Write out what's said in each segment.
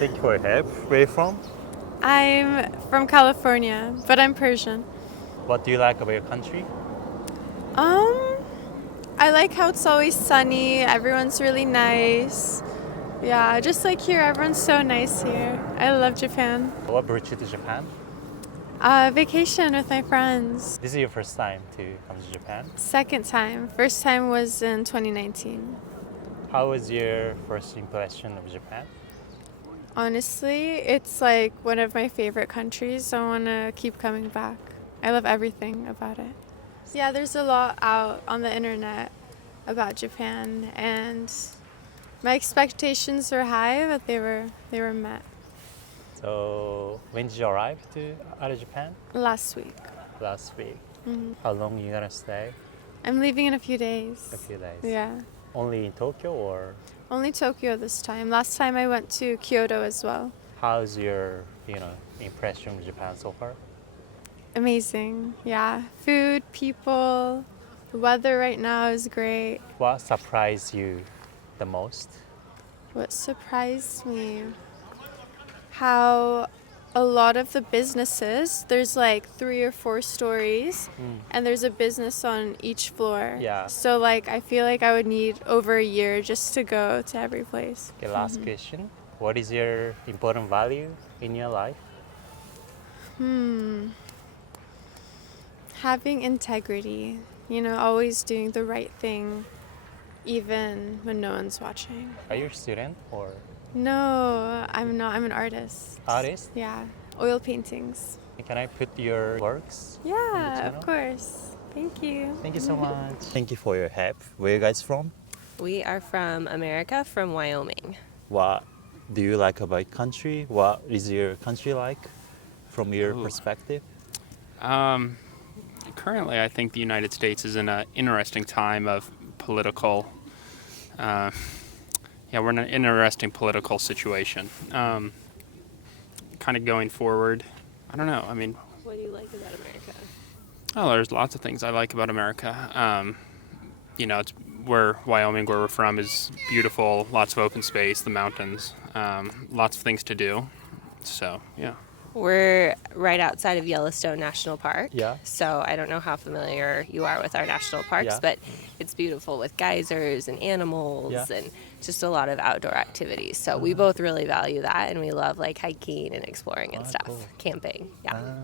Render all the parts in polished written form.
Thank you for your help. Where are you from? I'm from California, but I'm Persian. What do you like about your country? I like how it's always sunny, everyone's really nice. Yeah, just like here, everyone's so nice here. I love Japan. What brought you to Japan? Vacation with my friends. This is your first time to come to Japan. Second time. First time was in 2019. How was your first impression of Japan? Honestly, it's like one of my favorite countries. I want to keep coming back. I love everything about it. Yeah, there's a lot out on the internet about Japan, and my expectations were high, but they were met. So when did you arrive out of Japan? Last week. Last week. Mhm. How long you gonna stay? I'm leaving in a few days. A few days. Yeah. Only in Tokyo, or Only Tokyo this time. Last time I went to Kyoto as well. how's your impression of Japan so far? Amazing. Yeah. Food, people, the weather right now is great. What surprised you the most? What surprised me? How a lot of the businesses, there's like 3 or 4 stories, and there's a business on each floor. Yeah. So like I feel like I would need over a year just to go to every place. Okay, last question. What is your important value in your life? Having integrity, always doing the right thing, even when no one's watching. Are you a student or No, I'm not. I'm an artist. artist? Yeah, oil paintings. Can I put your works? Yeah, channel? of course. Thank you. Thank you so much. Thank you for your help. Where are you guys from? We are from America, from Wyoming. What do you like about your country? What is your country like from your perspective? Currently, I think the United States is in an interesting time of political. We're in an interesting political situation. Kind of going forward, I don't know. I mean, What do you like about America? there's lots of things I like about America. It's Wyoming, where we're from, is beautiful. Lots of open space, the mountains, lots of things to do. So, yeah. We're right outside of Yellowstone National Park. Yeah. So I don't know how familiar you are with our national parks, Yeah. but it's beautiful with geysers and animals Yeah. and just a lot of outdoor activities. So we both really value that, and we love like hiking and exploring and stuff, cool. camping. Yeah.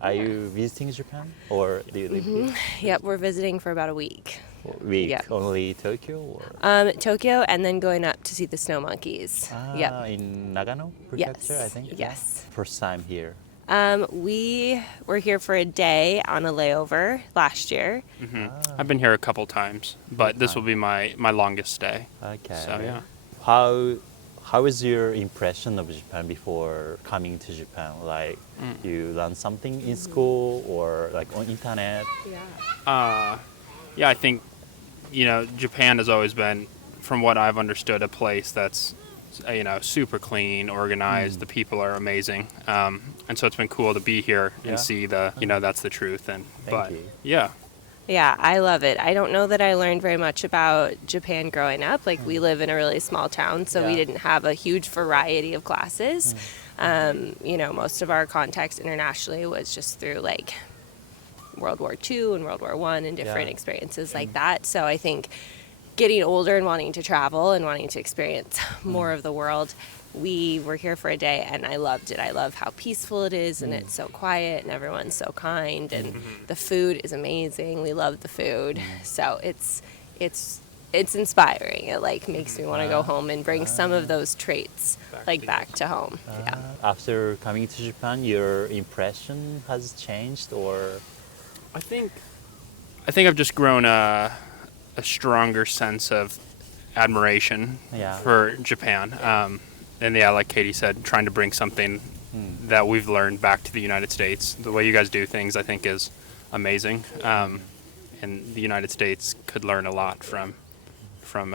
Are you visiting Japan or do you live here? Yep. We're visiting for about a week. Week Yeah. only Tokyo or Tokyo, and then going up to see the snow monkeys. Yep. in Nagano prefecture, I think. Yes. First time here. We were here for a day on a layover last year. I've been here a couple times, but this will be my longest stay. Okay. So, yeah. How is your impression of Japan before coming to Japan? Like you learn something in school or like on internet? Yeah, I think, Japan has always been, from what I've understood, a place that's, super clean, organized. The people are amazing. And so it's been cool to be here Yeah. and see that's the truth. Thank you. Yeah. Yeah, I love it. I don't know that I learned very much about Japan growing up. Like, we live in a really small town, so we Yeah. didn't have a huge variety of classes. Most of our context internationally was just through, like, World War II and World War I and different Yeah. experiences like that. So I think getting older and wanting to travel and wanting to experience more of the world, we were here for a day, and I loved it. I love how peaceful it is, and it's so quiet, and everyone's so kind, and the food is amazing. We love the food, so it's inspiring. It like makes me want to go home and bring some of those traits back to home. Yeah. After coming to Japan, your impression has changed or? I think I've just grown a stronger sense of admiration Yeah. for Japan. And yeah, like Katie said, trying to bring something that we've learned back to the United States. The way you guys do things, I think, is amazing. And the United States could learn a lot from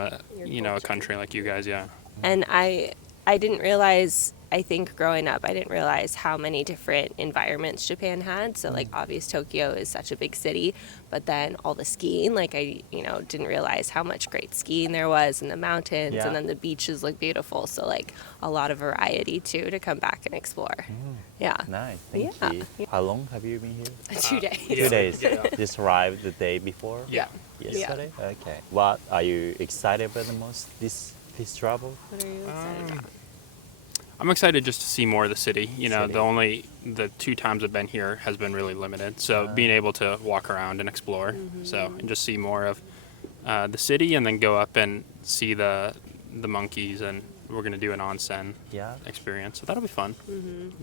a country like you guys. Yeah. And I didn't realize I think growing up, I didn't realize how many different environments Japan had. So like obvious Tokyo is such a big city, but then all the skiing, like I, didn't realize how much great skiing there was in the mountains, Yeah. and then the beaches look beautiful. So like a lot of variety too to come back and explore. Yeah. Nice, thank Yeah. you. How long have you been here? 2 days. 2 days. Yeah. Just arrived the day before? Yeah. Yesterday? Okay. What are you excited about the most this travel? What are you excited about? I'm excited just to see more of the city. City. The 2 times I've been here has been really limited. So being able to walk around and explore, and just see more of the city, and then go up and see the monkeys, and we're gonna do an onsen Yeah. experience. So that'll be fun.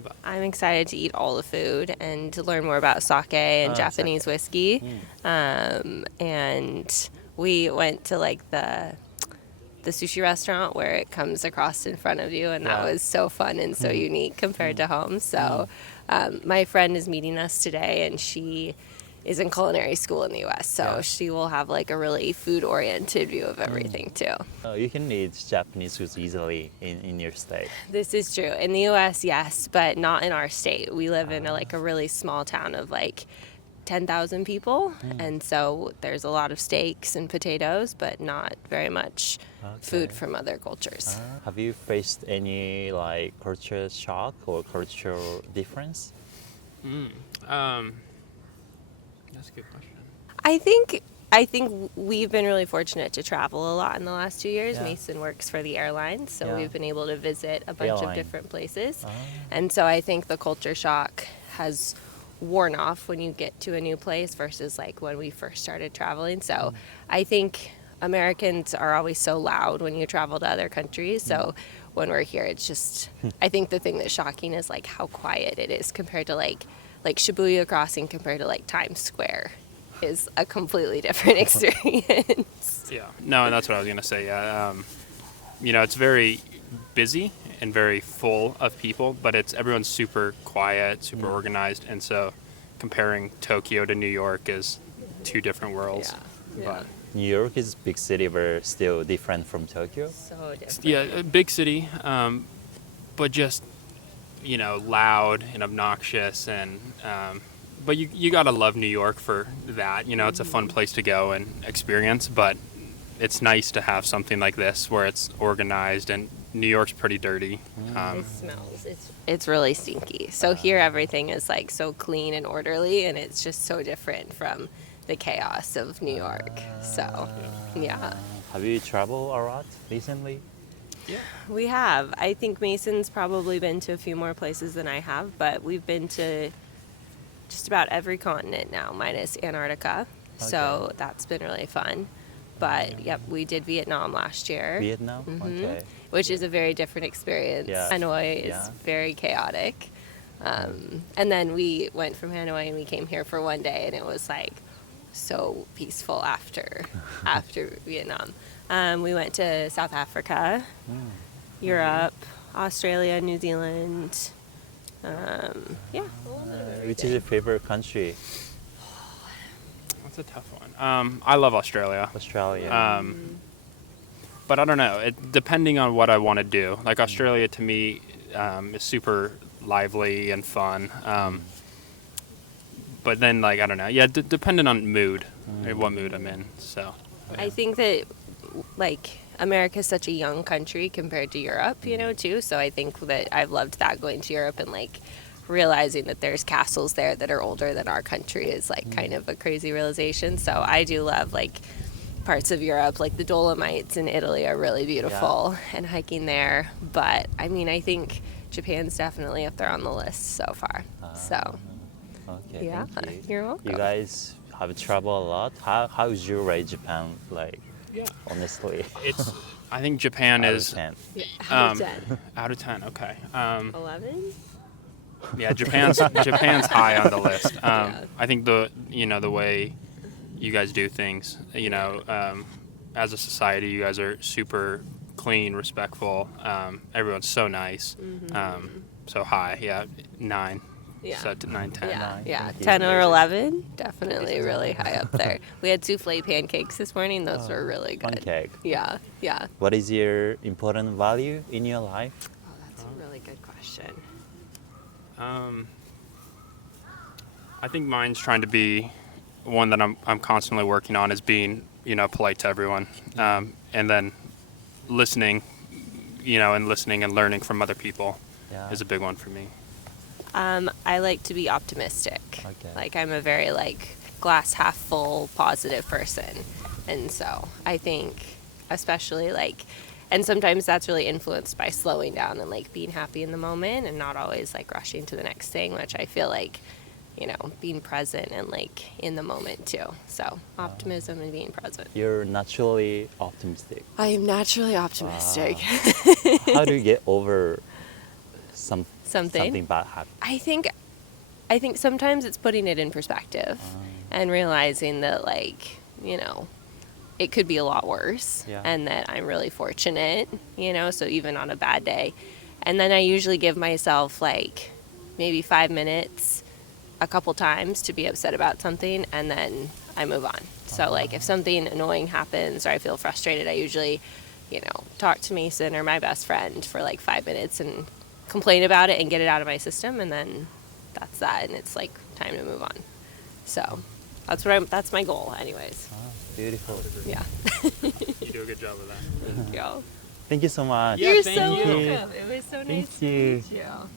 But I'm excited to eat all the food and to learn more about sake and Japanese whiskey. And we went to like the sushi restaurant where it comes across in front of you, and that Yeah. was so fun and so unique compared to home. So my friend is meeting us today, and she is in culinary school in the US, so Yeah. she will have like a really food-oriented view of everything too. You can eat Japanese food easily in your state. This is true. In the US, yes, but not in our state. We live in a really small town of like 10,000 people, and so there's a lot of steaks and potatoes, but not very much food from other cultures. Have you faced any like culture shock or cultural difference? that's a good question. I think we've been really fortunate to travel a lot in the last 2 years. Yeah. Mason works for the airlines, so Yeah. we've been able to visit a bunch of Airline. different places. And so I think the culture shock has worn off when you get to a new place versus like when we first started traveling. So I think Americans are always so loud when you travel to other countries. So when we're here, it's just, I think the thing that's shocking is like how quiet it is compared to like Shibuya Crossing compared to like Times Square is a completely different experience. Yeah. No, and that's what I was gonna say. Yeah. It's very busy and very full of people, but everyone's super quiet, super organized, and so comparing Tokyo to New York is 2 different worlds. Yeah. But New York is a big city, but still different from Tokyo. So different. yeah, a big city, but just loud and obnoxious, and but you gotta love New York for that. It's a fun place to go and experience, but it's nice to have something like this where it's organized, and New York's pretty dirty. It smells. It's really stinky. So here everything is like so clean and orderly, and it's just so different from the chaos of New York. So yeah. Have you traveled a lot recently? We have. I think Mason's probably been to a few more places than I have, but we've been to just about every continent now, minus Antarctica. So that's been really fun. But yep, we did Vietnam last year, Vietnam? Okay. which is a very different experience. Yeah. Hanoi is Yeah. very chaotic. And then we went from Hanoi and we came here for one day, and it was like so peaceful after Vietnam. We went to South Africa, Europe, Australia, New Zealand. Yeah. Which is your favorite country? That's a tough one. I love Australia. Australia. But I don't know. Depending on what I want to do. Like Australia to me is super lively and fun. But then like I don't know. Yeah, depending on mood, what mood I'm in. So. I think that like America is such a young country compared to Europe, too. So I think that I've loved that, going to Europe and like realizing that there's castles there that are older than our country is like kind of a crazy realization. So I do love like parts of Europe, like the Dolomites in Italy are really beautiful, and hiking there. But I mean, I think Japan's definitely up there on the list so far. So Okay. yeah, Thank you. you're welcome. You guys have traveled a lot. How is your rate Japan like? Yeah. Honestly. I think Japan Out of is 10. Out of 10. out of 10. Okay. 11? Yeah, Japan's high on the list. I think the way you guys do things, as a society, you guys are super clean, respectful. Everyone's so nice. So high, yeah, 9. Yeah. So 9, 10. Yeah, Thank you. 10 or 11, definitely really high up there. We had souffle pancakes this morning. Those were really good. Pancake. Yeah. What is your important value in your life? That's a really good question. I think mine's trying to be one that I'm constantly working on is being, polite to everyone, and then listening, and learning from other people Yeah. is a big one for me. I like to be optimistic. Okay. Like I'm a very glass half full positive person. And so I think especially and sometimes that's really influenced by slowing down and being happy in the moment and not always rushing to the next thing, which I feel being present and in the moment too. So optimism and being present. You're naturally optimistic. I am naturally optimistic. How do you get over something bad happening? I think sometimes it's putting it in perspective and realizing that it could be a lot worse, Yeah. and that I'm really fortunate, so even on a bad day. And then I usually give myself maybe 5 minutes a couple times to be upset about something, and then I move on. So if something annoying happens or I feel frustrated, I usually, talk to Mason or my best friend for 5 minutes and complain about it and get it out of my system, and then that's that, and it's time to move on. So that's my goal anyways. Beautiful. Yeah. You do a good job of that. Thank you. Thank you so much. Yeah, You're thank so you. welcome. It was so nice Thank to you. meet you.